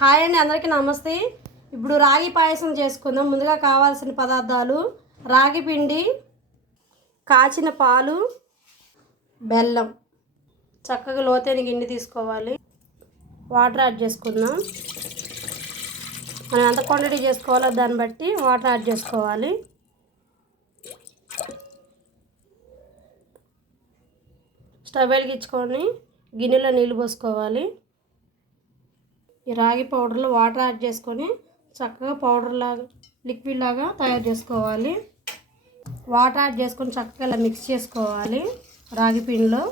Hi అండి అందరికీ నమస్తే. ఇప్పుడు రాగి పాయసం చేసుకుందాం. ముందుగా కావాల్సిన పదార్థాలు రాగి పిండి కాచిన పాలు బెల్లం. చక్కగా లోతైన గిన్నె తీసుకోవాలి. వాటర్ యాడ్ చేసుకుందాం. మనం ఎంత క్వాంటిటీ చేసుకోవాలో దాన్ని బట్టి వాటర్ యాడ్ చేసుకోవాలి. స్టవ్ వెలిగించుకొని గిన్నెలో నీళ్ళు పోసుకోవాలి. ఈ రాగి పౌడర్లో వాటర్ యాడ్ చేసుకొని చక్కగా పౌడర్ లాగా లిక్విడ్ లాగా తయారు చేసుకోవాలి. వాటర్ యాడ్ చేసుకొని చక్కగా ఇలా మిక్స్ చేసుకోవాలి రాగి పిండిలో.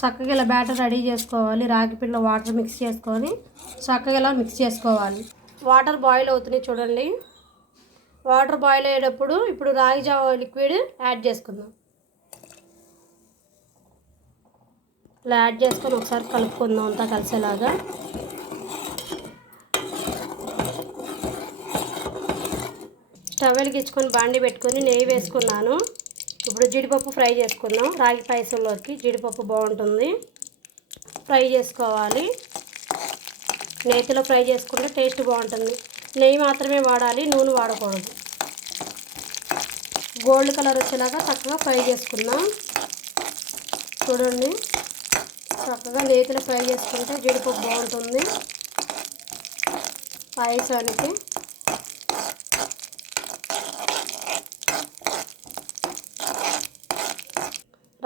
చక్కగా ఇలా బ్యాటర్ రెడీ చేసుకోవాలి. రాగి పిండిలో వాటర్ మిక్స్ చేసుకొని చక్కగా ఇలా మిక్స్ చేసుకోవాలి. వాటర్ బాయిల్ అవుతున్నాయి చూడండి. వాటర్ బాయిల్ అయ్యేటప్పుడు ఇప్పుడు రాగి జావ లిక్విడ్ యాడ్ చేసుకుందాం. ఇలా యాడ్ చేసుకొని ఒకసారి కలుపుకుందాం అంతా కలిసేలాగా. స్టవ్ వెలిగించుకొని బాండి పెట్టుకొని నెయ్యి వేసుకున్నాను. ఇప్పుడు జీడిపప్పు ఫ్రై చేసుకుందాం. రాగి పాయసంలోకి జీడిపప్పు బాగుంటుంది. ఫ్రై చేసుకోవాలి. నేతిలో ఫ్రై చేసుకుంటే టేస్ట్ బాగుంటుంది. నెయ్యి మాత్రమే వాడాలి నూనె వాడకూడదు. గోల్డ్ కలర్ వచ్చేలాగా చక్కగా ఫ్రై చేసుకుందాం. చూడండి. చక్కగా నేతిలో ఫ్రై చేసుకుంటే జీడిపప్పు బాగుంటుంది. పాయసానికి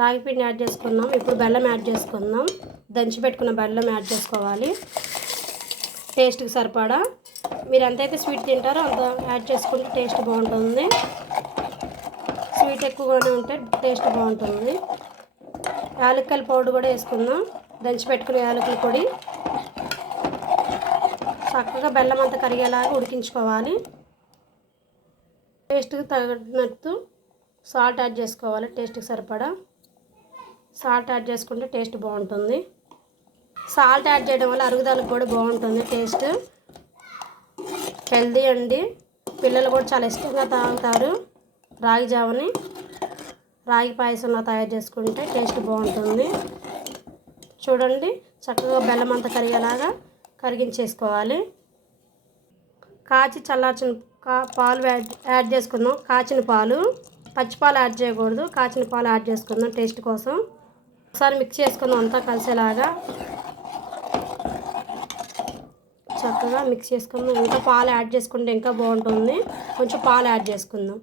రాగి పిండి యాడ్ చేసుకుందాం. ఇప్పుడు బెల్లం యాడ్ చేసుకుందాం. దంచి పెట్టుకున్న బెల్లం యాడ్ చేసుకోవాలి. టేస్ట్కి సరిపడా. మీరు ఎంతైతే స్వీట్ తింటారో అంత యాడ్ చేసుకుంటే టేస్ట్ బాగుంటుంది. స్వీట్ ఎక్కువగానే ఉంటే టేస్ట్ బాగుంటుంది. యాలక్కల పౌడర్ కూడా వేసుకుందాం. దంచి పెట్టుకున్న యాలకుల పొడి. చక్కగా బెల్లం అంతా కరిగేలాగా ఉడికించుకోవాలి. టేస్ట్కి తగినట్టు సాల్ట్ యాడ్ చేసుకోవాలి. టేస్ట్కి సరిపడా. సాల్ట్ యాడ్ చేసుకుంటే టేస్ట్ బాగుంటుంది. సాల్ట్ యాడ్ చేయడం వల్ల అరుగుదలకు కూడా బాగుంటుంది టేస్ట్. హెల్దీ అండి. పిల్లలు కూడా చాలా ఇష్టంగా తాగుతారు. రాగి జావని రాగి పాయసంలో తయారు చేసుకుంటే టేస్ట్ బాగుంటుంది. చూడండి చక్కగా బెల్లం అంతా కరిగేలాగా కరిగించేసుకోవాలి. కాచి చల్లార్చిన కా పాలు యాడ్ యాడ్ చేసుకుందాం. కాచిన పాలు పచ్చి పాలు యాడ్ చేయకూడదు. కాచిన పాలు యాడ్ చేసుకుందాం టేస్ట్ కోసం. ఒకసారి మిక్స్ చేసుకుందాం అంతా కలిసేలాగా. చక్కగా మిక్స్ చేసుకుందాం. ఇంకా పాలు యాడ్ చేసుకుంటే ఇంకా బాగుంటుంది. కొంచెం పాలు యాడ్ చేసుకుందాం.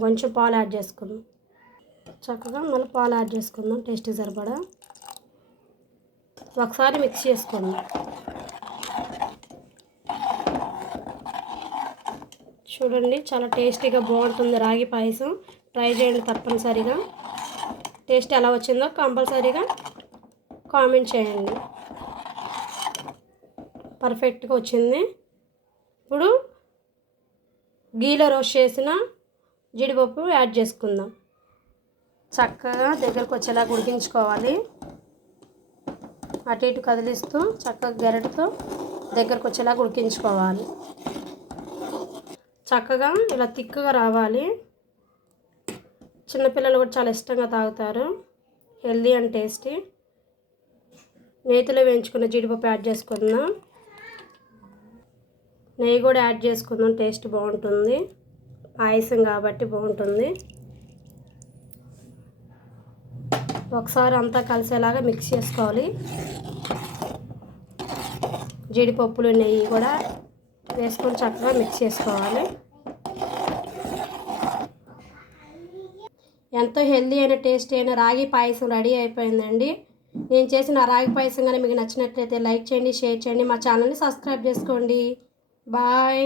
కొంచెం పాలు యాడ్ చేసుకుందాం. చక్కగా మళ్ళీ పాలు యాడ్ చేసుకుందాం. టేస్ట్ సరిపడా. ఒకసారి మిక్స్ చేసుకుందాం. చూడండి చాలా టేస్టీగా బాగుంటుంది రాగి పాయసం. ట్రై చేయండి తప్పనిసరిగా. టేస్ట్ ఎలా వచ్చిందో కంపల్సరీగా కామెంట్ చేయండి. పర్ఫెక్ట్గా వచ్చింది. ఇప్పుడు గీలో రోస్ట్ చేసిన జీడిపప్పు యాడ్ చేసుకుందాం. చక్కగా దగ్గరకు వచ్చేలాగా ఉడికించుకోవాలి. అటు ఇటు కదిలిస్తూ చక్కగా గెరటితో దగ్గరకు వచ్చేలాగా ఉడికించుకోవాలి. చక్కగా ఇలా తిక్కగా రావాలి. చిన్నపిల్లలు కూడా చాలా ఇష్టంగా తాగుతారు. Healthy and tasty. నేతిలో వేయించుకున్న జీడిపప్పు యాడ్ చేసుకుందాం. నెయ్యి కూడా యాడ్ చేసుకుందాం. టేస్ట్ బాగుంటుంది. పాయసం కాబట్టి బాగుంటుంది. ఒకసారి అంతా కలిసేలాగా మిక్స్ చేసుకోవాలి. జీడిపప్పులు నెయ్యి కూడా వేసుకొని చక్కగా మిక్స్ చేసుకోవాలి. ఎంతో హెల్దీ అయిన టేస్టీ అయిన రాగి పాయసం రెడీ అయిపోయిందండి. నేను చేసిన రాగి పాయసం కానీ మీకు నచ్చినట్లయితే లైక్ చేయండి షేర్ చేయండి మా ఛానల్ని సబ్స్క్రైబ్ చేసుకోండి. బాయ్.